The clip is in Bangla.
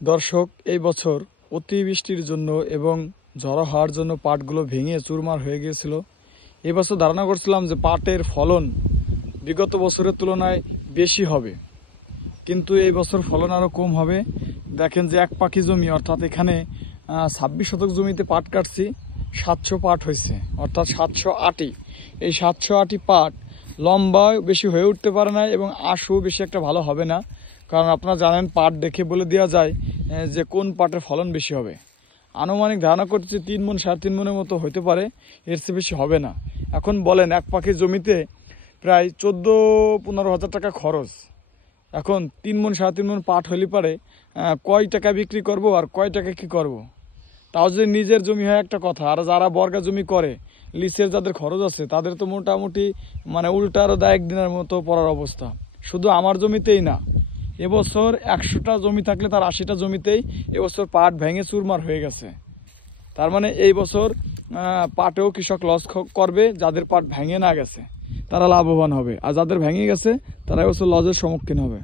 দর্শক, এই বছর অতিবৃষ্টির জন্য এবং ঝড়ো হওয়ার জন্য পাটগুলো ভেঙে চুরমার হয়ে গিয়েছিল। এবছর ধারণা করছিলাম যে পাটের ফলন বিগত বছরের তুলনায় বেশি হবে, কিন্তু এই বছর ফলন আরও কম হবে। দেখেন যে এক পাখি জমি, অর্থাৎ এখানে 26 শতক জমিতে পাট কাটছি, 700 পাট হয়েছে, অর্থাৎ 700 আটি। এই 700 আটি পাট লম্বা বেশি হয়ে উঠতে পারে না এবং আশও বেশি একটা ভালো হবে না, কারণ আপনারা জানেন পাট দেখে বলে দেওয়া যায় যে কোন পাটের ফলন বেশি হবে। আনুমানিক ধারণা করছি 3 মণ 3.5 মণের মতো হতে পারে, এর চেয়ে বেশি হবে না। এখন বলেন, এক পাখি জমিতে প্রায় 14-15 হাজার টাকা খরচ। এখন 3 মণ 3.5 মণ পাট হলে পারে কয় টাকা বিক্রি করব আর কয় টাকা কি করব। তাও যদি নিজের জমি হয় একটা কথা, আর যারা বর্গা জমি করে, লিসের যাদের খরচ আছে, তাদের তো মোটামুটি উল্টা আরও 1 দিনের মতো পড়ার অবস্থা। শুধু আমার জমিতেই না, এবছর 100টা জমি থাকলে তার 80টা জমিতেই এবছর পাট ভেঙে চুরমার হয়ে গেছে। তার মানে এই বছর পাটেও কৃষক লস করবে। যাদের পাট ভেঙে না গেছে তারা লাভবান হবে, আর যাদের ভেঙে গেছে তারা এবছর লসের সম্মুখীন হবে।